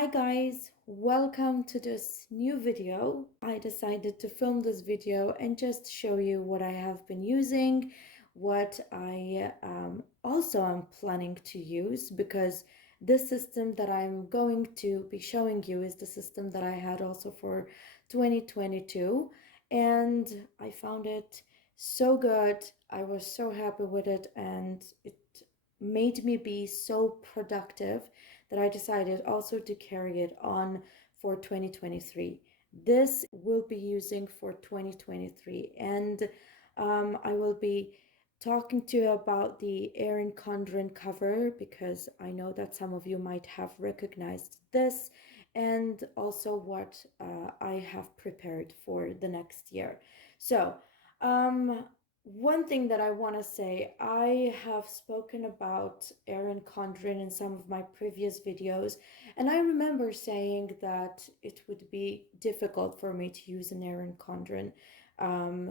Hi guys, welcome to this new video. I decided to film this video and just show you what I have been using, what I also am planning to use, because this system that I'm going to be showing you is the system that I had also for 2022, and I found it so good. I was so happy with it, and it made me be so productive that I decided also to carry it on for 2023. This will be using for 2023, and I will be talking to you about the Erin Condren cover because I know that some of you might have recognized this, and also what I have prepared for the next year. So, one thing that I want to say, I have spoken about Erin Condren in some of my previous videos, and I remember saying that it would be difficult for me to use an Erin Condren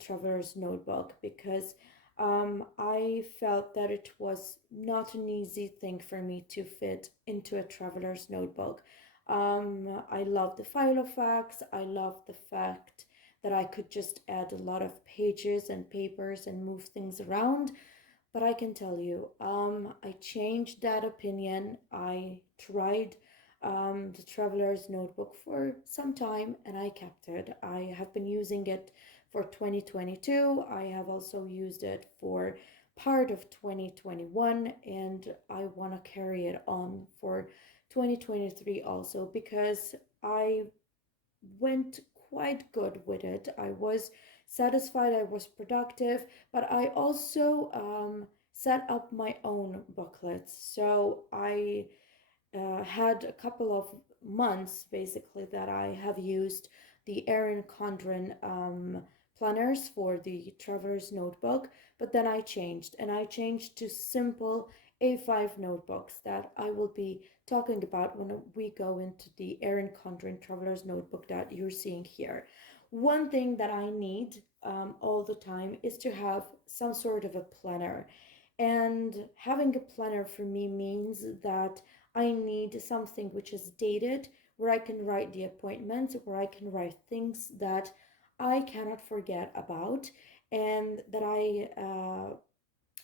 traveler's notebook because I felt that it was not an easy thing for me to fit into a traveler's notebook. I love the file effects. I love the fact that I could just add a lot of pages and papers and move things around. But I can tell you, I changed that opinion. I tried the Traveler's Notebook for some time and I kept it. I have been using it for 2022. I have also used it for part of 2021 and I want to carry it on for 2023 also because I went quite good with it. I was satisfied, I was productive, but I also set up my own booklets. So I had a couple of months basically that I have used the Erin Condren planners for the Traveler's Notebook, but then I changed and I changed to simple A5 notebooks that I will be talking about when we go into the Erin Condren Traveler's Notebook that you're seeing here. One thing that I need all the time is to have some sort of a planner. And having a planner for me means that I need something which is dated, where I can write the appointments, where I can write things that I cannot forget about, and that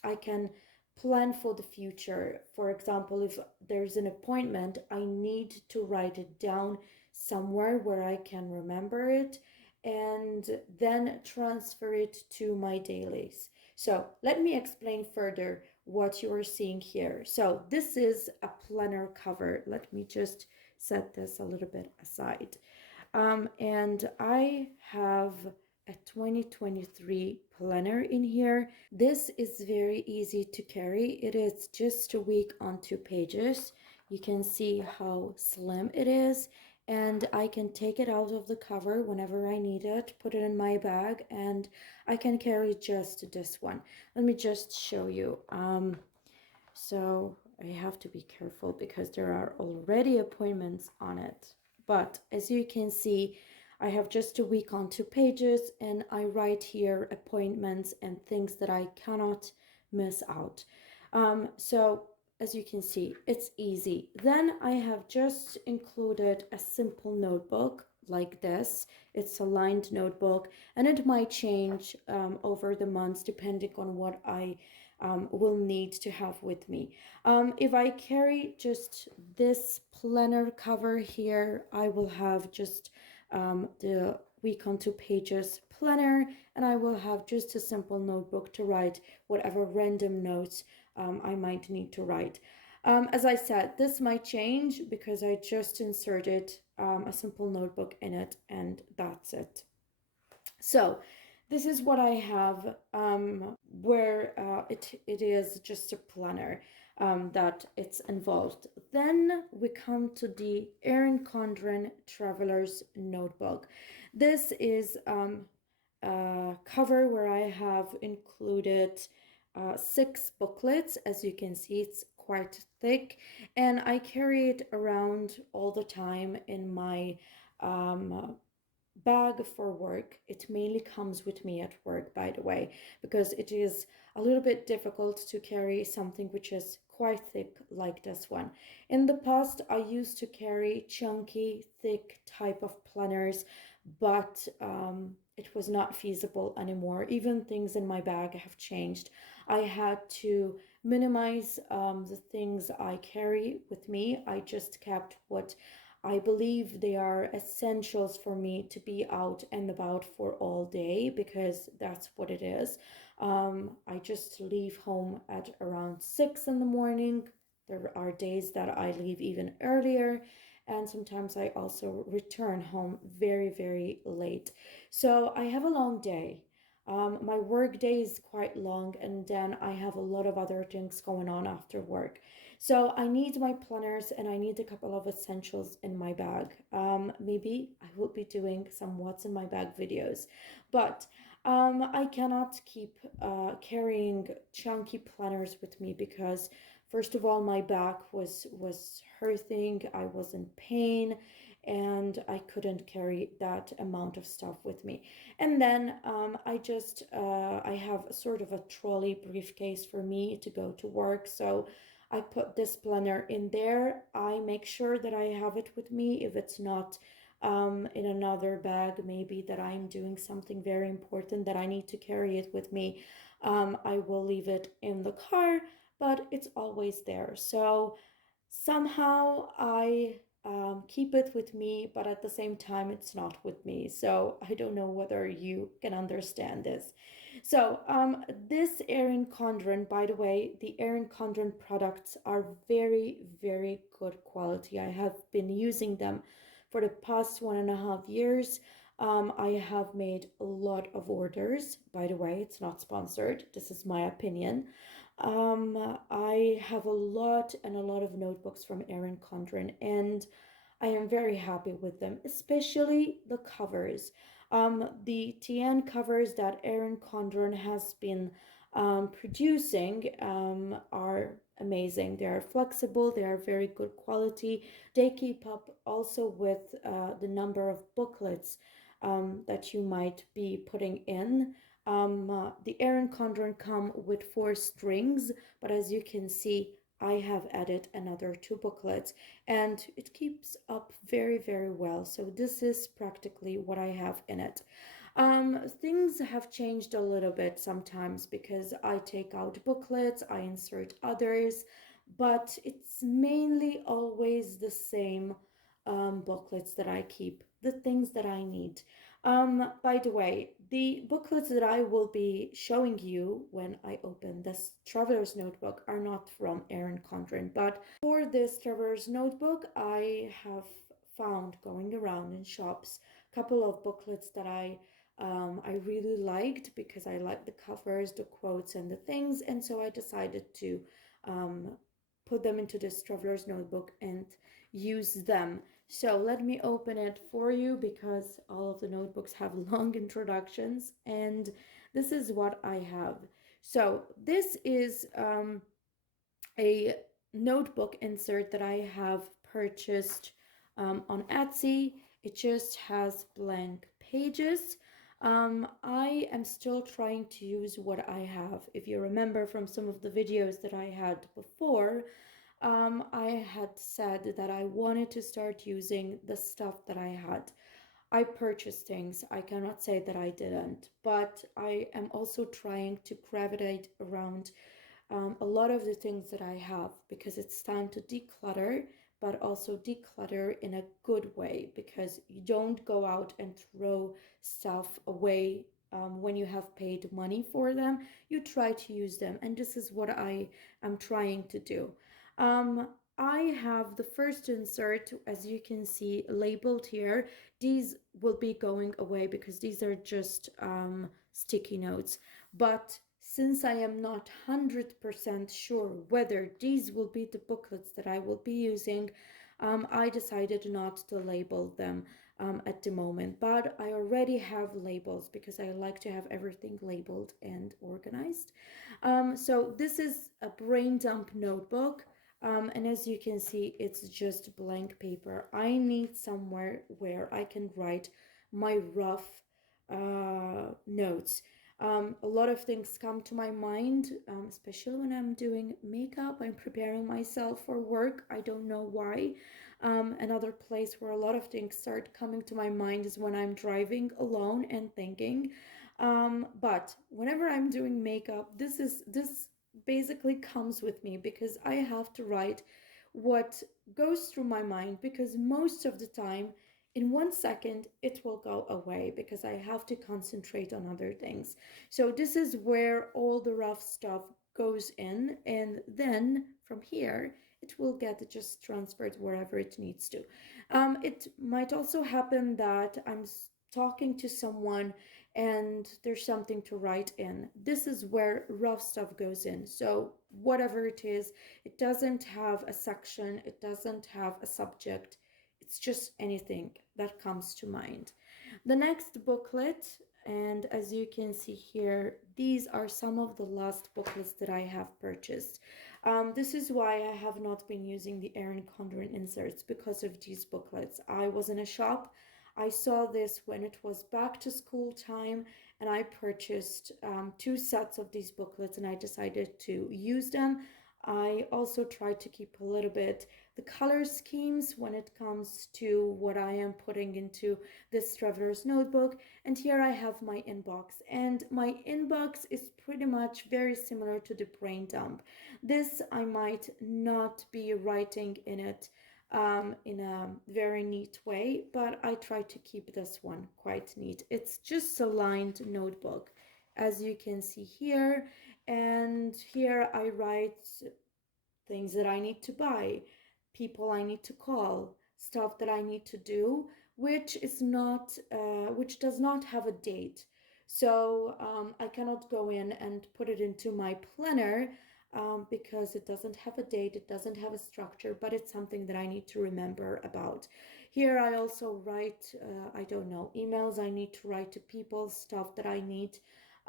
I can plan for the future. For example, if there's an appointment, I need to write it down somewhere where I can remember it and then transfer it to my dailies. So let me explain further what you are seeing here. So this is a planner cover. Let me just set this a little bit aside. And I have a 2023 planner in here. This is very easy to carry. It is just a week on 2 pages. You can see how slim it is, and I can take it out of the cover whenever I need it, put it in my bag, and I can carry just this one. Let me just show you. So I have to be careful because there are already appointments on it. But as you can see, I have just a week on 2 pages and I write here appointments and things that I cannot miss out. So as you can see, it's easy. Then I have just included a simple notebook like this. It's a lined notebook and it might change over the months depending on what I will need to have with me. If I carry just this planner cover here, I will have just the week on 2 pages planner, and I will have just a simple notebook to write whatever random notes I might need to write. As I said, this might change because I just inserted a simple notebook in it, and that's it. So this is what I have where it is just a planner that it's involved. Then we come to the Erin Condren Traveler's Notebook. This is a cover where I have included 6 booklets. As you can see, it's quite thick and I carry it around all the time in my bag for work. It mainly comes with me at work, by the way, because it is a little bit difficult to carry something which is quite thick like this one. In the past, I used to carry chunky, thick type of planners, but it was not feasible anymore. Even things in my bag have changed. I had to minimize the things I carry with me. I just kept what I believe they are essentials for me to be out and about for all day, because that's what it is. I just leave home at around 6 in the morning. There are days that I leave even earlier, and sometimes I also return home very, very late. So I have a long day. My work day is quite long, and then I have a lot of other things going on after work. So I need my planners and I need a couple of essentials in my bag. Maybe I will be doing some what's in my bag videos, but I cannot keep carrying chunky planners with me because first of all, my back was hurting. I was in pain, and I couldn't carry that amount of stuff with me. And then I have sort of a trolley briefcase for me to go to work. So I put this planner in there. I make sure that I have it with me. If it's not in another bag, maybe that I'm doing something very important that I need to carry it with me, I will leave it in the car, but it's always there. So somehow I keep it with me, but at the same time, it's not with me. So I don't know whether you can understand this. So this Erin Condren, by the way, the Erin Condren products are very, very good quality. I have been using them for the past 1.5 years. I have made a lot of orders. By the way, it's not sponsored. This is my opinion. I have a lot and a lot of notebooks from Erin Condren, and I am very happy with them, especially the covers. The TN covers that Erin Condren has been producing are amazing. They are flexible, they are very good quality. They keep up also with the number of booklets that you might be putting in. The Erin Condren come with 4 strings, but as you can see, I have added another 2 booklets, and it keeps up very, very well. So this is practically what I have in it. Things have changed a little bit sometimes because I take out booklets, I insert others, but it's mainly always the same booklets that I keep, the things that I need. By the way, the booklets that I will be showing you when I open this traveler's notebook are not from Erin Condren, but for this traveler's notebook, I have found going around in shops a couple of booklets that I really liked because I liked the covers, the quotes, and the things, and so I decided to put them into this traveler's notebook and use them. So let me open it for you because all of the notebooks have long introductions, and this is what I have. So this is a notebook insert that I have purchased on Etsy. It just has blank pages. I am still trying to use what I have. If you remember from some of the videos that I had before, I had said that I wanted to start using the stuff that I had. I purchased things. I cannot say that I didn't, but I am also trying to gravitate around a lot of the things that I have because it's time to declutter, but also declutter in a good way because you don't go out and throw stuff away when you have paid money for them. You try to use them, and this is what I am trying to do. I have the first insert, as you can see, labeled here. These will be going away because these are just sticky notes. But since I am not 100% sure whether these will be the booklets that I will be using, I decided not to label them at the moment. But I already have labels because I like to have everything labeled and organized. So this is a brain dump notebook. And as you can see, it's just blank paper. I need somewhere where I can write my rough notes. A lot of things come to my mind, especially when I'm doing makeup. I'm preparing myself for work. I don't know why. Another place where a lot of things start coming to my mind is when I'm driving alone and thinking. But whenever I'm doing makeup, this basically comes with me because I have to write what goes through my mind, because most of the time in 1 second it will go away because I have to concentrate on other things. So this is where all the rough stuff goes in, and then from here it will get just transferred wherever it needs to. It might also happen that I'm talking to someone and there's something to write in. This is where rough stuff goes in. So whatever it is, it doesn't have a section, it doesn't have a subject, it's just anything that comes to mind. The next booklet, and as you can see here, these are some of the last booklets that I have purchased. This is why I have not been using the Erin Condren inserts, because of these booklets. I was in a shop, I saw this when it was back to school time, and I purchased 2 sets of these booklets and I decided to use them. I also try to keep a little bit the color schemes when it comes to what I am putting into this traveler's notebook. And here I have my inbox, and my inbox is pretty much very similar to the brain dump. This I might not be writing in it in a very neat way, but I try to keep this one quite neat. It's just a lined notebook, as you can see here, and here I write things that I need to buy, people I need to call, stuff that I need to do, which is not, which does not have a date. So I cannot go in and put it into my planner because it doesn't have a date, it doesn't have a structure, but it's something that I need to remember about. Here I also write, I don't know, emails I need to write to people, stuff that I need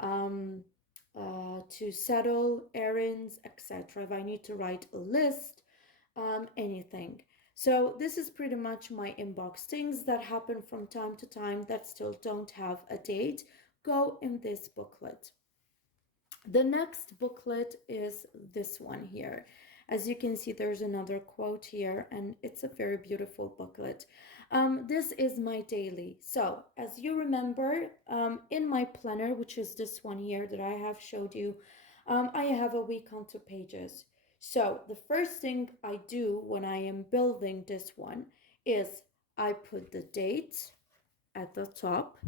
to settle, errands, etc. If I need to write a list, anything. So this is pretty much my inbox. Things that happen from time to time that still don't have a date go in this booklet. The next booklet is this one here. As you can see, there's another quote here, and it's a very beautiful booklet. This is my daily. So, as you remember, in my planner, which is this one here that I have showed you, I have a week on 2 pages. So, the first thing I do when I am building this one is I put the date at the top.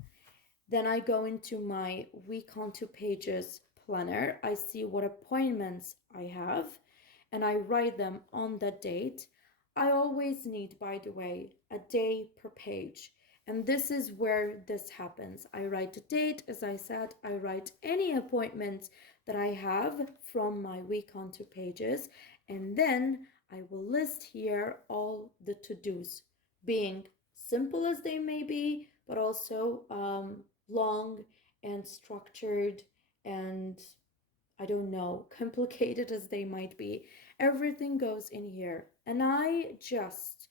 Then I go into my week on 2 pages planner. I see what appointments I have and I write them on that date. I always need, by the way, a day per page. And this is where this happens. I write the date, as I said, I write any appointments that I have from my week on 2 pages, and then I will list here all the to-dos, being simple as they may be, but also long and structured and, I don't know, complicated as they might be. Everything goes in here. And I just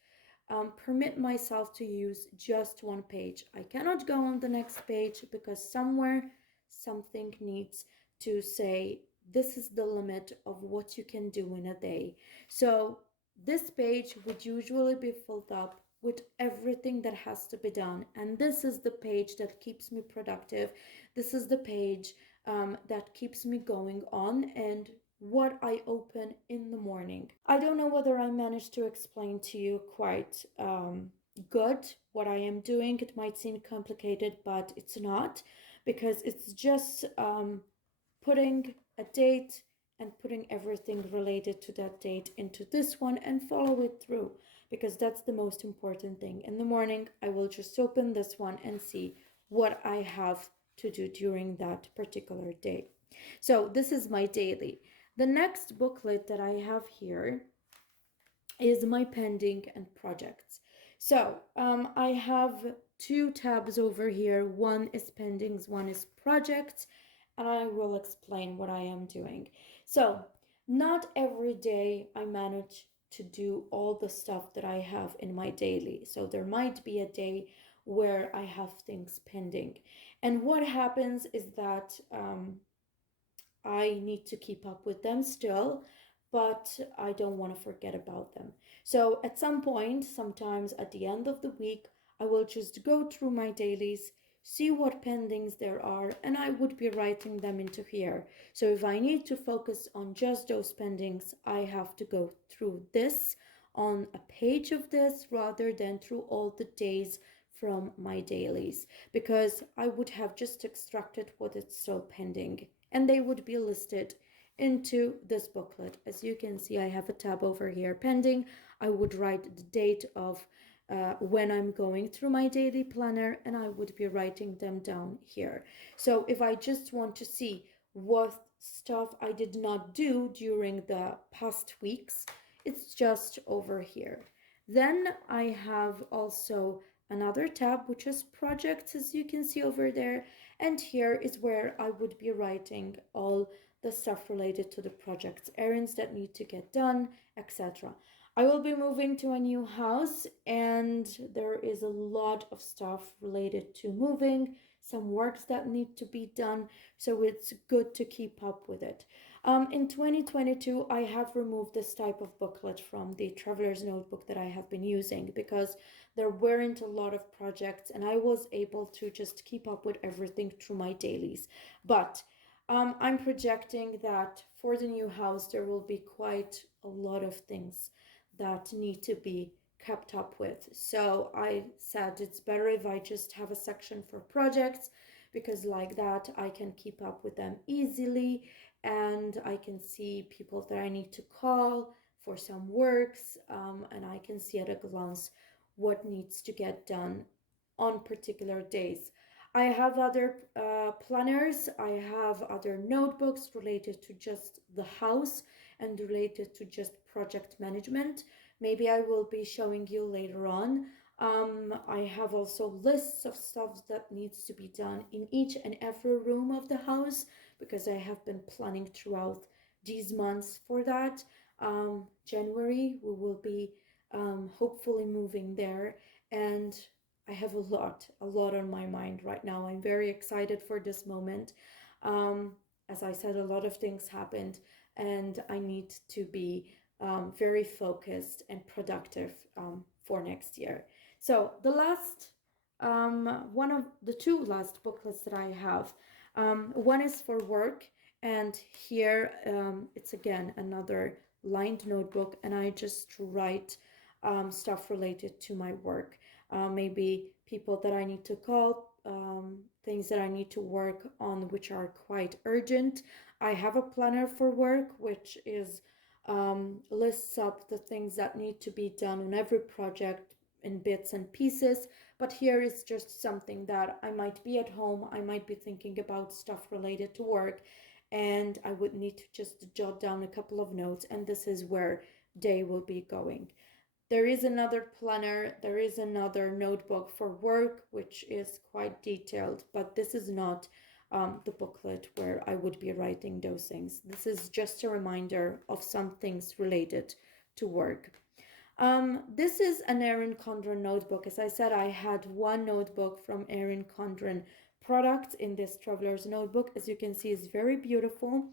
permit myself to use just one page. I cannot go on the next page because somewhere something needs to say this is the limit of what you can do in a day. So this page would usually be filled up with everything that has to be done. And this is the page that keeps me productive. This is the page that keeps me going on and what I open in the morning. I don't know whether I managed to explain to you quite good what I am doing. It might seem complicated, but it's not, because it's just putting a date and putting everything related to that date into this one and follow it through, because that's the most important thing. In the morning, I will just open this one and see what I have to do during that particular day. So this is my daily. The next booklet that I have here is my pending and projects. So I have 2 tabs over here. One is pendings, one is projects, and I will explain what I am doing. So not every day I manage to do all the stuff that I have in my daily. So there might be a day where I have things pending. And what happens is that I need to keep up with them still, but I don't want to forget about them. So at some point, sometimes at the end of the week, I will just go through my dailies, see what pendings there are, and I would be writing them into here. So if I need to focus on just those pendings, I have to go through this on a page of this rather than through all the days from my dailies, because I would have just extracted what is still pending and they would be listed into this booklet. As you can see, I have a tab over here pending. I would write the date of when I'm going through my daily planner, and I would be writing them down here. So if I just want to see what stuff I did not do during the past weeks, it's just over here. Then I have also another tab, which is projects, as you can see over there. And here is where I would be writing all the stuff related to the projects, errands that need to get done, etc. I will be moving to a new house, and there is a lot of stuff related to moving, some works that need to be done, so it's good to keep up with it. In 2022, I have removed this type of booklet from the traveler's notebook that I have been using because there weren't a lot of projects and I was able to just keep up with everything through my dailies. But I'm projecting that for the new house, there will be quite a lot of things that need to be kept up with. So I said it's better if I just have a section for projects, because like that I can keep up with them easily and I can see people that I need to call for some works, and I can see at a glance what needs to get done on particular days. I have other planners, I have other notebooks related to just the house and related to just project management. Maybe I will be showing you later on. I have also lists of stuff that needs to be done in each and every room of the house because I have been planning throughout these months for that. January, we will be hopefully moving there, and I have a lot on my mind right now. I'm very excited for this moment. As I said, a lot of things happened, and I need to be very focused and productive for next year. So the last, one of the two last booklets that I have, one is for work, and here it's again another lined notebook, and I just write stuff related to my work. Maybe people that I need to call, things that I need to work on which are quite urgent. I have a planner for work which is lists up the things that need to be done on every project in bits and pieces, but here is just something that I might be at home, I might be thinking about stuff related to work, and I would need to just jot down a couple of notes, and this is where they will be going. There is another planner, there is another notebook for work, which is quite detailed, but this is not the booklet where I would be writing those things. This is just a reminder of some things related to work. This is an Erin Condren notebook. As I said, I had one notebook from Erin Condren products in this traveler's notebook. As you can see, it's very beautiful.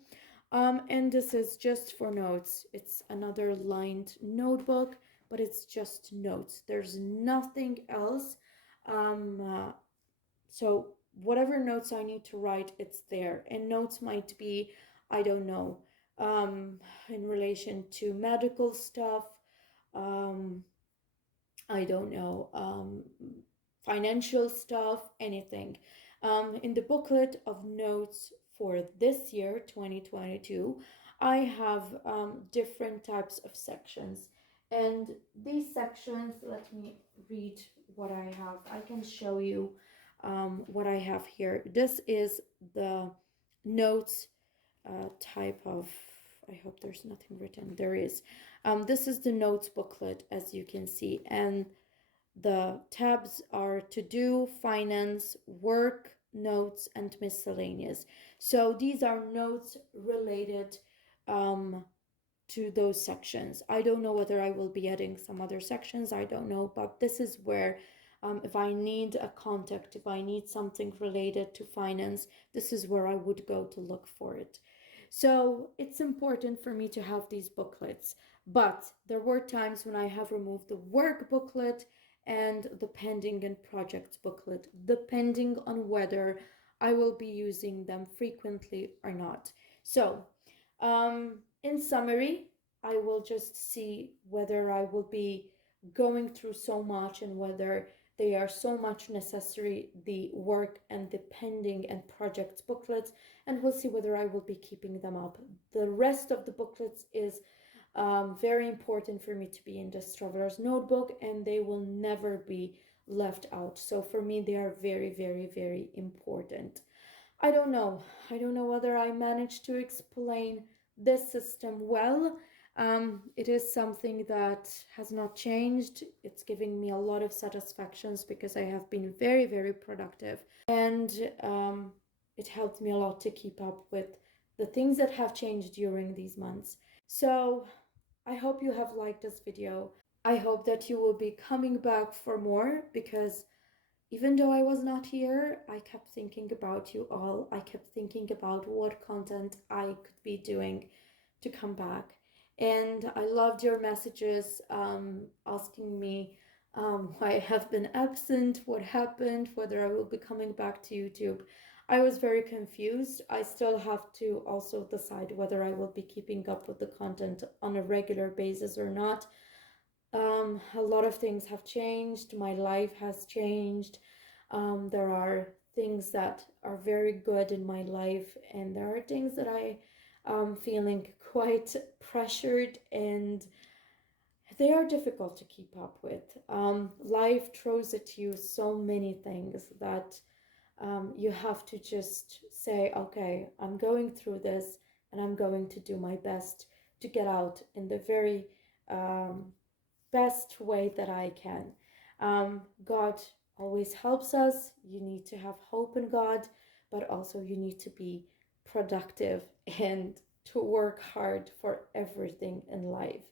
And this is just for notes. It's another lined notebook, but it's just notes. There's nothing else. So whatever notes I need to write, it's there. And notes might be, I don't know, in relation to medical stuff, I don't know, financial stuff, anything. In the booklet of notes for this year, 2022, I have different types of sections. And these sections, let me read what I have. I can show you what I have here. This is the notes type of, I hope there's nothing written, there is. This is the notes booklet, as you can see, and the tabs are to do, finance, work, notes, and miscellaneous. So these are notes related to those sections. I don't know whether I will be adding some other sections, I don't know, but this is where If I need a contact, if I need something related to finance, this is where I would go to look for it. So it's important for me to have these booklets. But there were times when I have removed the work booklet and the pending and projects booklet, depending on whether I will be using them frequently or not. So, in summary, I will just see whether I will be going through so much and whether they are so much necessary, the work and the pending and projects booklets, and we'll see whether I will be keeping them up. The rest of the booklets is very important for me to be in this traveler's notebook, and they will never be left out. So for me, they are very, very, very important. I don't know. I don't know whether I managed to explain this system well. It is something that has not changed. It's giving me a lot of satisfactions because I have been very, very productive. And it helped me a lot to keep up with the things that have changed during these months. So I hope you have liked this video. I hope that you will be coming back for more, because even though I was not here, I kept thinking about you all. I kept thinking about what content I could be doing to come back. And I loved your messages asking me why I have been absent, what happened, whether I will be coming back to YouTube. I was very confused. I still have to also decide whether I will be keeping up with the content on a regular basis or not. A lot of things have changed. My life has changed. There are things that are very good in my life, and there are things that I am feeling quite pressured, and they are difficult to keep up with. Life throws at you so many things that you have to just say, okay, I'm going through this, and I'm going to do my best to get out in the very best way that I can. God always helps us. You need to have hope in God, but also you need to be productive and to work hard for everything in life.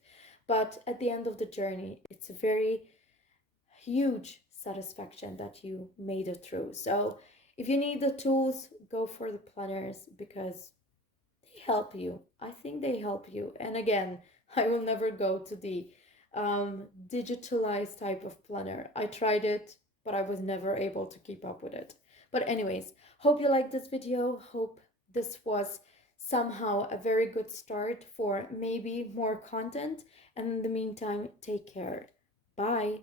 But at the end of the journey, it's a very huge satisfaction that you made it through. So if you need the tools, go for the planners, because they help you. I think they help you. And again, I will never go to the digitalized type of planner. I tried it, but I was never able to keep up with it. But anyways, hope you liked this video. Hope this was somehow a very good start for maybe more content. And in the meantime, take care. Bye.